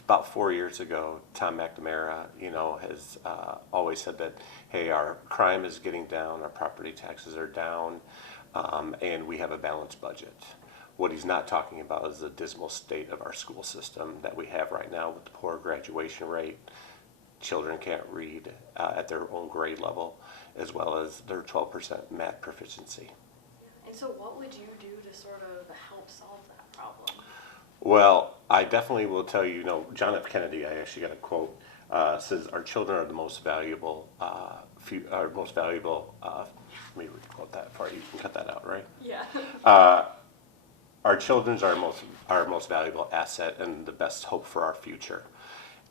about 4 years ago, Tom McNamara, has always said that, hey, our crime is getting down, our property taxes are down, and we have a balanced budget. What he's not talking about is the dismal state of our school system that we have right now with the poor graduation rate. Children can't read at their own grade level, as well as their 12% math proficiency. And so what would you do to sort of help solve that problem? Well, I definitely will tell you, John F. Kennedy, I actually got a quote, says our children are the most valuable, let me quote that for you, you can cut that out, right? Yeah. Our children are our most valuable asset and the best hope for our future.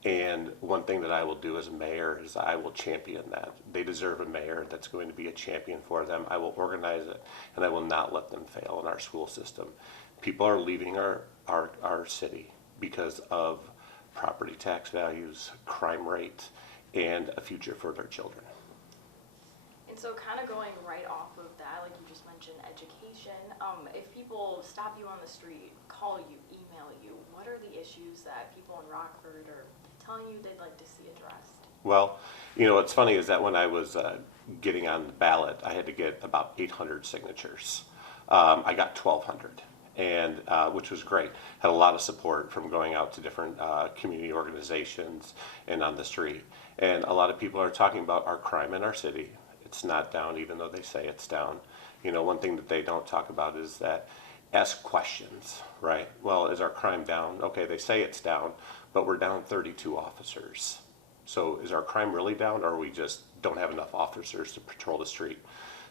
And one thing that I will do as a mayor is I will champion that. They deserve a mayor that's going to be a champion for them. I will organize it, and I will not let them fail in our school system. People are leaving our city because of property tax values, crime rate, and a future for their children. And so kind of going right off of that, like you just mentioned, education, if people stop you on the street, call you, email you, what are the issues that people in Rockford are telling you they'd like to see addressed? Well, what's funny is that when I was getting on the ballot, I had to get about 800 signatures. I got 1,200. And which was great. Had a lot of support from going out to different community organizations and on the street. And a lot of people are talking about our crime in our city. It's not down, even though they say it's down. One thing that they don't talk about is that ask questions, right? Well, is our crime down? Okay, they say it's down, but we're down 32 officers. So is our crime really down, or we just don't have enough officers to patrol the street?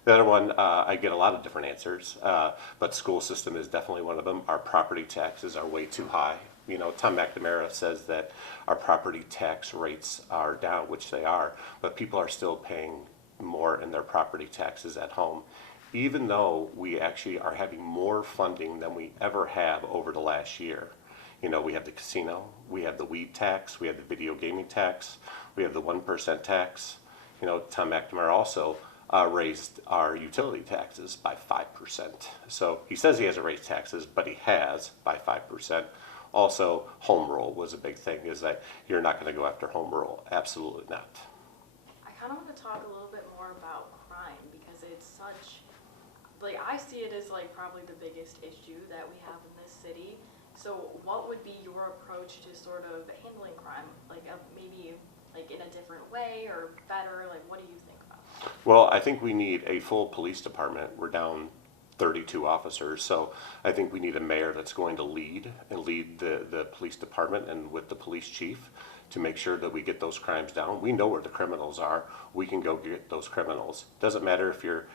The other one, I get a lot of different answers, but school system is definitely one of them. Our property taxes are way too high. Tom McNamara says that our property tax rates are down, which they are, but people are still paying more in their property taxes at home, even though we actually are having more funding than we ever have over the last year. We have the casino, we have the weed tax, we have the video gaming tax, we have the 1% tax. Tom McNamara also raised our utility taxes by 5%. So he says he hasn't raised taxes, but he has by 5%. Also, home rule was a big thing, is that you're not going to go after home rule. Absolutely not. I kind of want to talk a little bit more about crime, because it's such, I see it as probably the biggest issue that we have in this city. So what would be your approach to sort of handling crime? Maybe in a different way or better? What do you think about? Well, I think we need a full police department. We're down 32 officers, so I think we need a mayor that's going to lead the police department and with the police chief to make sure that we get those crimes down. We know where the criminals are. We can go get those criminals. Doesn't matter if you're,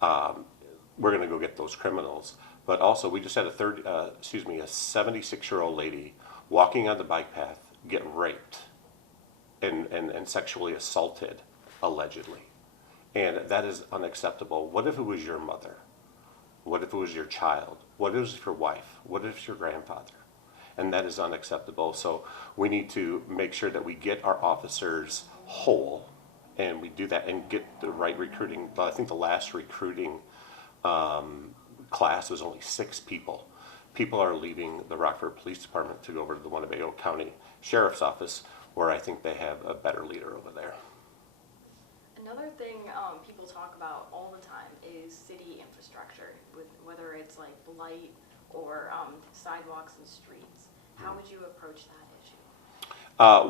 we're going to go get those criminals. But also, we just had a 76-year-old lady walking on the bike path get raped and sexually assaulted, allegedly. And that is unacceptable. What if it was your mother? What if it was your child? What if it was your wife? What if it's your grandfather? And that is unacceptable. So we need to make sure that we get our officers whole, and we do that and get the right recruiting. I think the last recruiting class was only 6 people. People are leaving the Rockford Police Department to go over to the Winnebago County Sheriff's Office, where I think they have a better leader over there. Another thing people talk about all the time is city infrastructure, whether it's blight or sidewalks and streets. How would you approach that issue?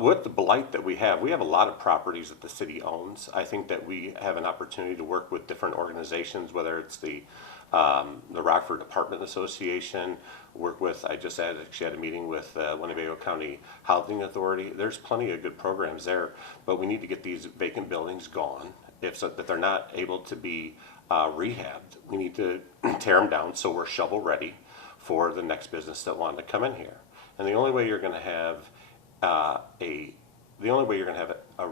With the blight that we have a lot of properties that the city owns. I think that we have an opportunity to work with different organizations, whether it's the Rockford Apartment Association, I just actually had a meeting with Winnebago County Housing Authority. There's plenty of good programs there, but we need to get these vacant buildings gone. If they're not able to be rehabbed, we need to tear them down so we're shovel ready for the next business that want to come in here. And the only way you're going to have a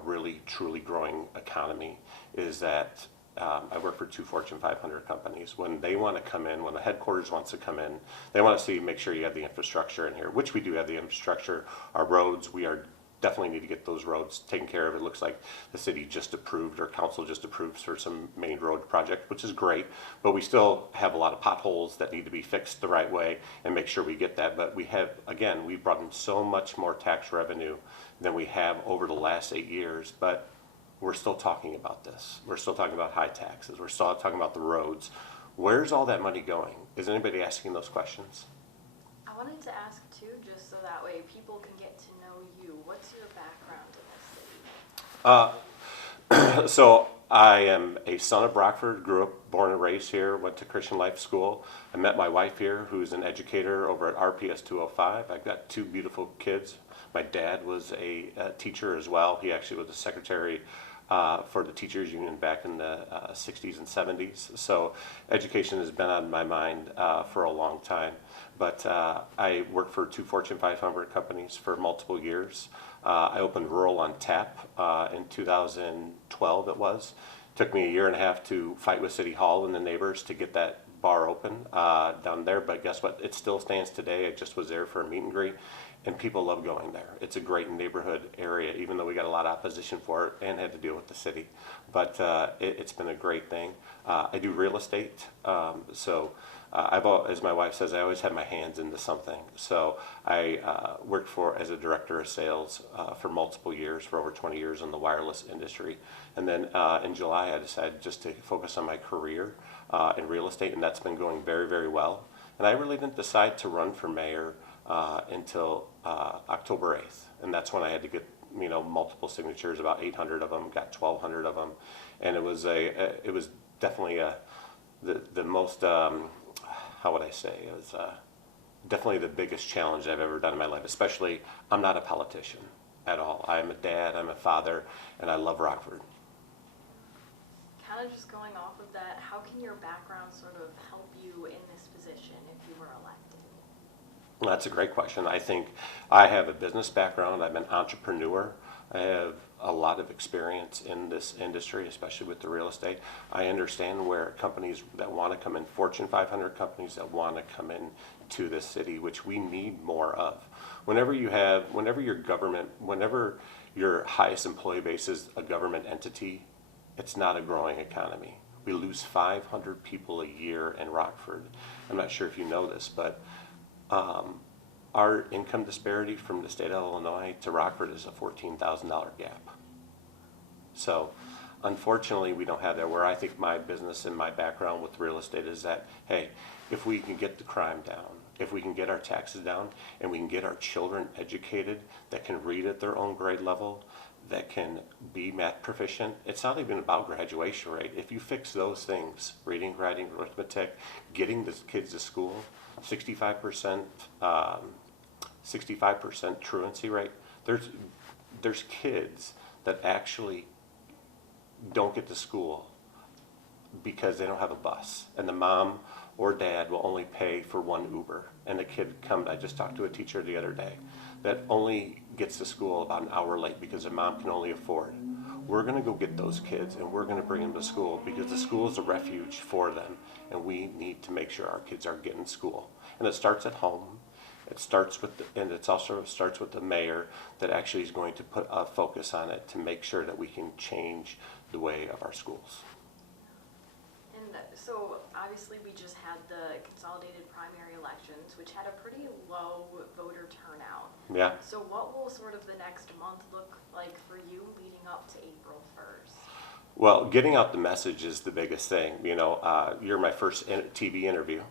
really truly growing economy is that I work for 2 Fortune 500 companies. When they want to come in, when the headquarters wants to come in, they want to make sure you have the infrastructure in here, which we do have the infrastructure. Our roads, we are definitely need to get those roads taken care of. It looks like the city just approved, or council just approved for some main road project, which is great, but we still have a lot of potholes that need to be fixed the right way and make sure we get that. But we have, again, we've brought in so much more tax revenue than we have over the last 8 years, but we're still talking about this. We're still talking about high taxes. We're still talking about the roads. Where's all that money going? Is anybody asking those questions? I wanted to ask too, just so that way people can get to know you. What's your background in this city? So I am a son of Rockford, grew up, born and raised here, went to Christian Life School. I met my wife here, who's an educator over at RPS 205. I've got 2 beautiful kids. My dad was a teacher as well. He actually was the secretary for the teachers union back in the 60s and 70s. So education has been on my mind for a long time. But I worked for 2 Fortune 500 companies for multiple years. I opened Rural on Tap in 2012 it was. Took me a year and a half to fight with City Hall and the neighbors to get that bar open down there. But guess what? It still stands today. I just was there for a meet and greet. And people love going there. It's a great neighborhood area, even though we got a lot of opposition for it and had to deal with the city. But it's been a great thing. I do real estate, so as my wife says, I always have my hands into something. So I worked as a director of sales for multiple years, for over 20 years in the wireless industry. And then in July, I decided just to focus on my career in real estate, and that's been going very, very well. And I really didn't decide to run for mayor until October 8th, and that's when I had to get multiple signatures, about 800 of them, got 1,200 of them, and it was definitely the most how would I say, it was definitely the biggest challenge I've ever done in my life. Especially, I'm not a politician at all. I'm a dad, I'm a father, and I love Rockford. Kind of just going off of that, how can your background sort of help you in this position if you were elected? Well, that's a great question. I think I have a business background. I'm an entrepreneur. I have a lot of experience in this industry, especially with the real estate. I understand where companies that want to come in, Fortune 500 companies that want to come in to this city, which we need more of. Whenever your highest employee base is a government entity, it's not a growing economy. We lose 500 people a year in Rockford. I'm not sure if you know this, but our income disparity from the state of Illinois to Rockford is a $14,000 gap. So unfortunately, we don't have that. Where I think my business and my background with real estate is that, hey, if we can get the crime down, if we can get our taxes down, and we can get our children educated that can read at their own grade level, that can be math proficient. It's not even about graduation rate. If you fix those things, reading, writing, arithmetic, getting the kids to school, 65% truancy rate. There's kids that actually don't get to school because they don't have a bus, and the mom or dad will only pay for one Uber, and the kid I just talked to a teacher the other day that only gets to school about an hour late because their mom can only afford. We're going to go get those kids, and we're going to bring them to school, because the school is a refuge for them, and we need to make sure our kids are getting school. And it starts at home. It also starts with the mayor that actually is going to put a focus on it to make sure that we can change the way of our schools. And so obviously we just had the consolidated primary elections, which had a pretty low voter turnout. Yeah. So what will sort of the next month look like for you leading up to April 1st? Well, getting out the message is the biggest thing. You're my first TV interview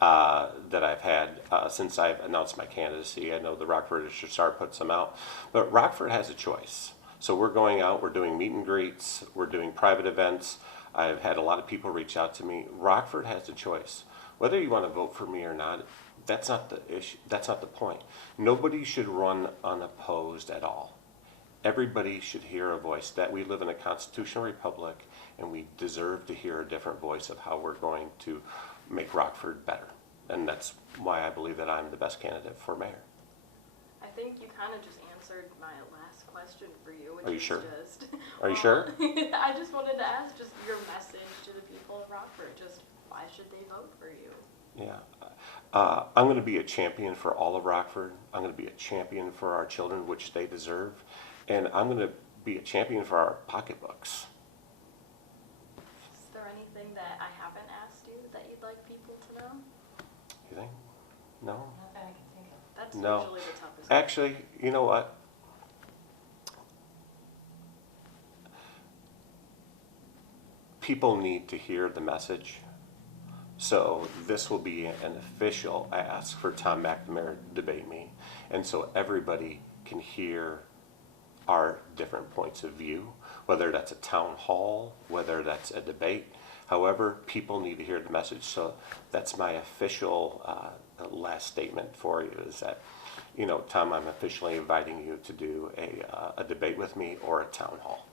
that I've had since I've announced my candidacy. I know the Rockford Star puts them out, but Rockford has a choice. So we're going out, we're doing meet and greets, we're doing private events. I've had a lot of people reach out to me. Rockford has a choice. Whether you want to vote for me or not, that's not the issue. That's not the point. Nobody should run unopposed at all. Everybody should hear a voice. That we live in a constitutional republic, and we deserve to hear a different voice of how we're going to make Rockford better. And that's why I believe that I'm the best candidate for mayor. I think you kind of just answered my last question for you, which Are you is sure? just... Are you sure? I just wanted to ask just your message to the people of Rockford. Just why should they vote for you? Yeah. I'm going to be a champion for all of Rockford. I'm going to be a champion for our children, which they deserve. And I'm going to be a champion for our pocketbooks. Is there anything that I haven't asked you that you'd like people to know? You think? No? Not that I can think of. That's No. usually the toughest. Actually, you know what? People need to hear the message. So this will be an official ask for Tom McNamara to debate me. And so everybody can hear our different points of view, whether that's a town hall, whether that's a debate. However, people need to hear the message. So that's my official last statement for you is that, you know, Tom, I'm officially inviting you to do a debate with me or a town hall.